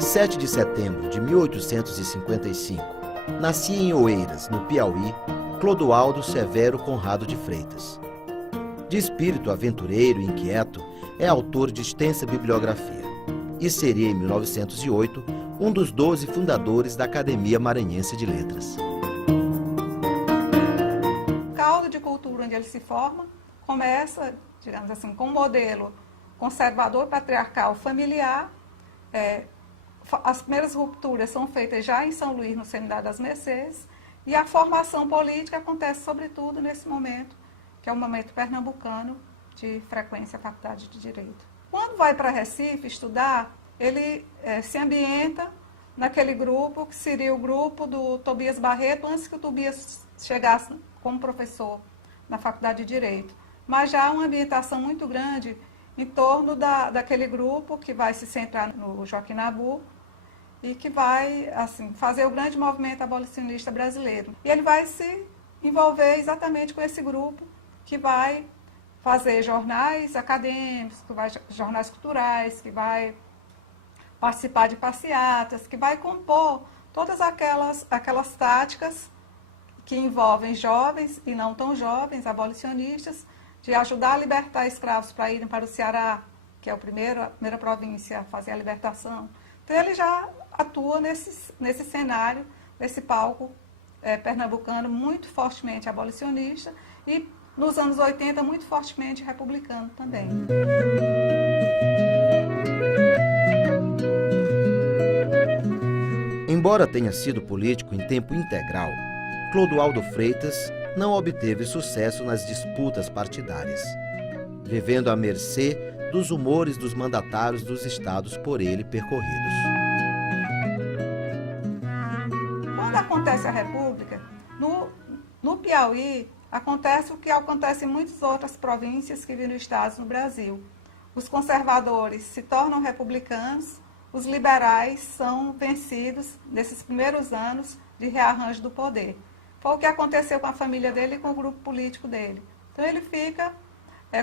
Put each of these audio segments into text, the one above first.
Em 7 de setembro de 1855, nascia em Oeiras, no Piauí, Clodoaldo Severo Conrado de Freitas. De espírito aventureiro e inquieto, é autor de extensa bibliografia e seria, em 1908, um dos 12 fundadores da Academia Maranhense de Letras. O caldo de cultura onde ele se forma começa, digamos assim, com um modelo conservador, patriarcal, familiar. As primeiras rupturas são feitas já em São Luís, no Seminário das Mercês, e a formação política acontece sobretudo nesse momento, que é o momento pernambucano de frequência à Faculdade de Direito. Quando vai para Recife estudar, ele se ambienta naquele grupo, que seria o grupo do Tobias Barreto, antes que o Tobias chegasse como professor na Faculdade de Direito. Mas já há uma ambientação muito grande em torno daquele grupo que vai se centrar no Joaquim Nabuco e que vai assim, fazer o grande movimento abolicionista brasileiro. E ele vai se envolver exatamente com esse grupo que vai fazer jornais acadêmicos, jornais culturais, que vai participar de passeatas, que vai compor todas aquelas táticas que envolvem jovens e não tão jovens, abolicionistas, de ajudar a libertar escravos para irem para o Ceará, que é a primeira província a fazer a libertação. Então ele já atua nesse cenário, nesse palco pernambucano muito fortemente abolicionista e nos anos 80 muito fortemente republicano também. Embora tenha sido político em tempo integral, Clodoaldo Freitas não obteve sucesso nas disputas partidárias, vivendo à mercê dos humores dos mandatários dos estados por ele percorridos. Quando acontece a República, no Piauí, acontece o que acontece em muitas outras províncias que viram estados no Brasil. Os conservadores se tornam republicanos, os liberais são vencidos nesses primeiros anos de rearranjo do poder. Foi o que aconteceu com a família dele e com o grupo político dele. Então ele fica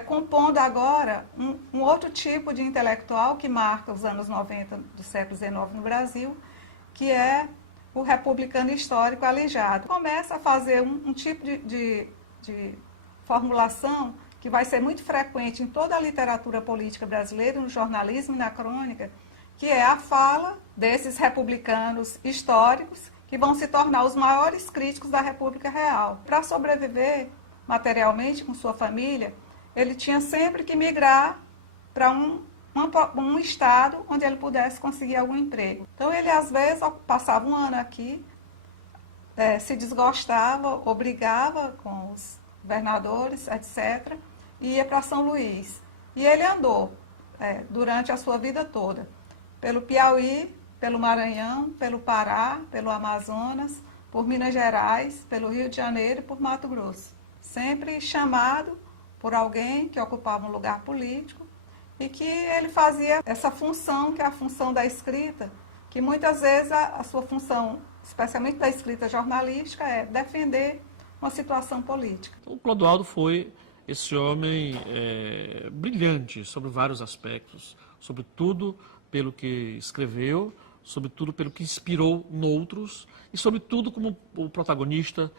compondo agora um outro tipo de intelectual que marca os anos 90 do século XIX no Brasil, que é o republicano histórico Aleijado. Começa a fazer um tipo de formulação que vai ser muito frequente em toda a literatura política brasileira, no jornalismo e na crônica, que é a fala desses republicanos históricos que vão se tornar os maiores críticos da República Real. Para sobreviver materialmente com sua família, ele tinha sempre que migrar para um estado onde ele pudesse conseguir algum emprego. Então ele às vezes passava um ano aqui, se desgostava, brigava com os governadores, etc., e ia para São Luís. E ele andou durante a sua vida toda, pelo Piauí, pelo Maranhão, pelo Pará, pelo Amazonas, por Minas Gerais, pelo Rio de Janeiro e por Mato Grosso. Sempre chamado por alguém que ocupava um lugar político e que ele fazia essa função, que é a função da escrita, que muitas vezes a sua função, especialmente da escrita jornalística, é defender uma situação política. O Clodoaldo foi esse homem brilhante sobre vários aspectos, sobretudo pelo que escreveu, sobretudo pelo que inspirou noutros e sobretudo como o protagonista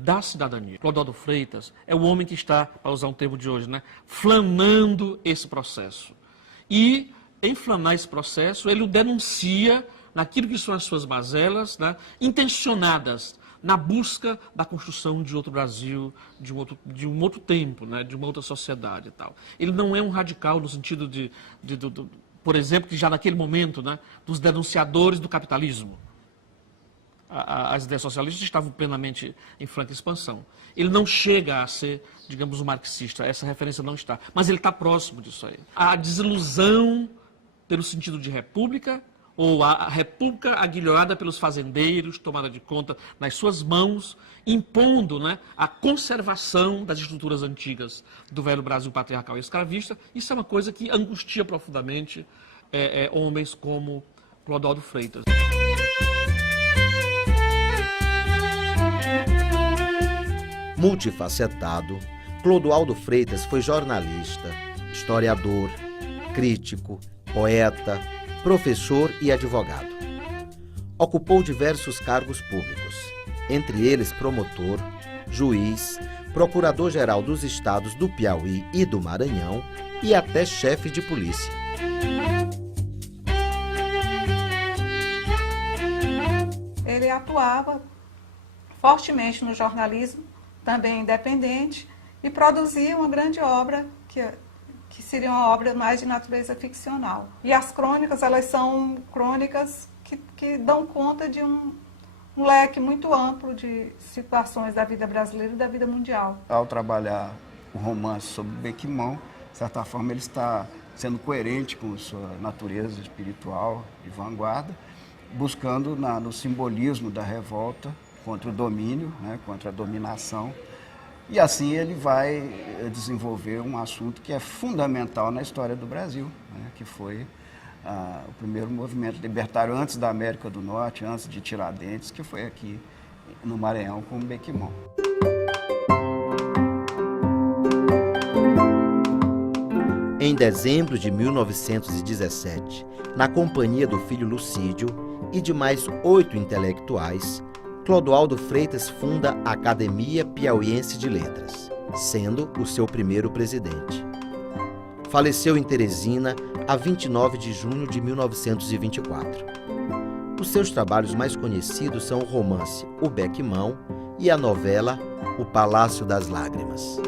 da cidadania. Clodoaldo Freitas é o homem que está, para usar um termo de hoje, flanando esse processo. E, em flanar esse processo, ele o denuncia naquilo que são as suas mazelas, intencionadas na busca da construção de outro Brasil, de um outro tempo, de uma outra sociedade e tal. Ele não é um radical no sentido por exemplo, que já naquele momento, dos denunciadores do capitalismo. As ideias socialistas estavam plenamente em franca expansão. Ele não chega a ser, digamos, um marxista, essa referência não está, mas ele está próximo disso aí. A desilusão pelo sentido de república, ou a república aguilhoada pelos fazendeiros, tomada de conta nas suas mãos, impondo a conservação das estruturas antigas do velho Brasil patriarcal e escravista. Isso é uma coisa que angustia profundamente homens como Clodoaldo Freitas. Multifacetado, Clodoaldo Freitas foi jornalista, historiador, crítico, poeta, professor e advogado. Ocupou diversos cargos públicos, entre eles promotor, juiz, procurador-geral dos estados do Piauí e do Maranhão e até chefe de polícia. Ele atuava fortemente no jornalismo, também independente, e produzia uma grande obra que seria uma obra mais de natureza ficcional. E as crônicas, elas são crônicas que dão conta de um leque muito amplo de situações da vida brasileira e da vida mundial. Ao trabalhar o romance sobre Bequimão, de certa forma ele está sendo coerente com sua natureza espiritual de vanguarda, buscando no simbolismo da revolta contra o domínio, né, contra a dominação. E assim ele vai desenvolver um assunto que é fundamental na história do Brasil, né, que foi o primeiro movimento libertário antes da América do Norte, antes de Tiradentes, que foi aqui no Maranhão com o Bequimão. Em dezembro de 1917, na companhia do filho Lucídio e de mais 8 intelectuais, Clodoaldo Freitas funda a Academia Piauiense de Letras, sendo o seu primeiro presidente. Faleceu em Teresina a 29 de junho de 1924. Os seus trabalhos mais conhecidos são o romance O Bequimão e a novela O Palácio das Lágrimas.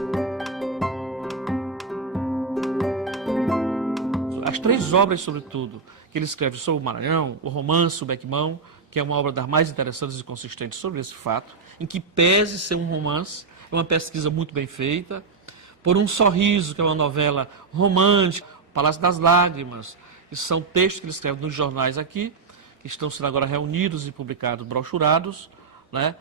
As 3 obras, sobretudo, que ele escreve sobre o Maranhão, o romance O Bequimão, que é uma obra das mais interessantes e consistentes sobre esse fato, em que pese ser um romance, é uma pesquisa muito bem feita, Por um Sorriso, que é uma novela romântica, O Palácio das Lágrimas, que são textos que ele escreve nos jornais aqui, que estão sendo agora reunidos e publicados, brochurados, né?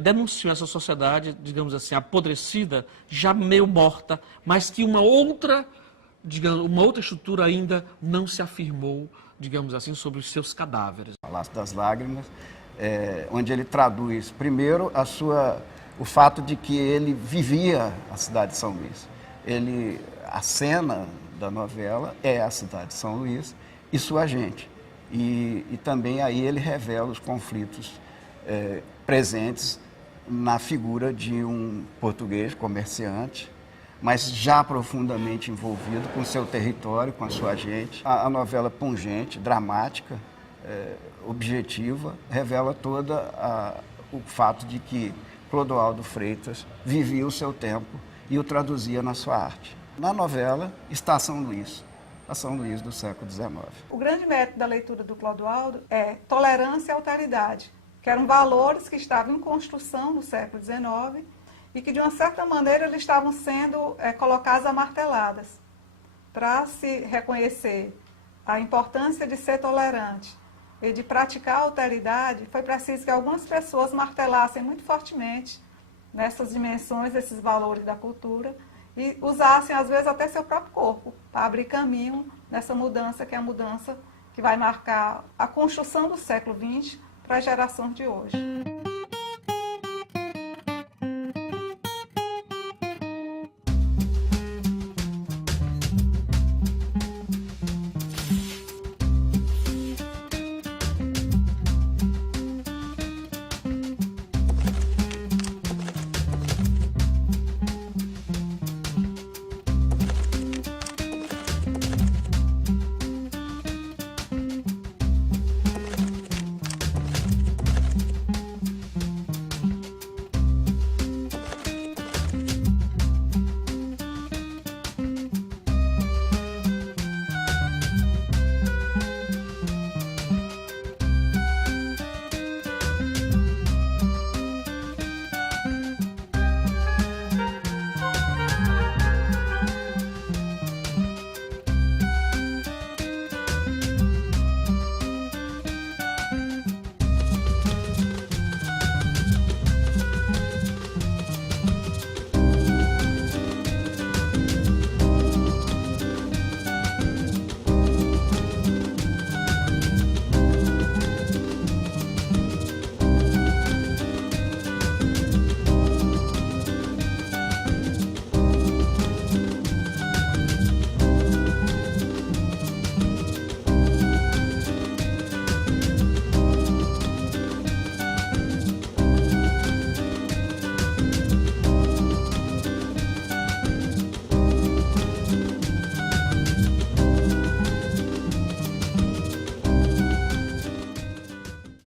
Denunciam essa sociedade, digamos assim, apodrecida, já meio morta, mas que uma outra estrutura ainda não se afirmou, digamos assim, sobre os seus cadáveres. O Palácio das Lágrimas, onde ele traduz, primeiro, o fato de que ele vivia a cidade de São Luís. A cena da novela é a cidade de São Luís e sua gente. E também aí ele revela os conflitos presentes na figura de um português comerciante, mas já profundamente envolvido com seu território, com a sua gente. A novela pungente, dramática, objetiva, revela todo o fato de que Clodoaldo Freitas vivia o seu tempo e o traduzia na sua arte. Na novela está São Luís, a São Luís do século XIX. O grande mérito da leitura do Clodoaldo é tolerância e alteridade, que eram valores que estavam em construção no século XIX e que, de uma certa maneira, eles estavam sendo colocados amarteladas. Para se reconhecer a importância de ser tolerante e de praticar a alteridade, foi preciso que algumas pessoas martelassem muito fortemente nessas dimensões, esses valores da cultura, e usassem, às vezes, até seu próprio corpo, para abrir caminho nessa mudança, que é a mudança que vai marcar a construção do século XX para as gerações de hoje.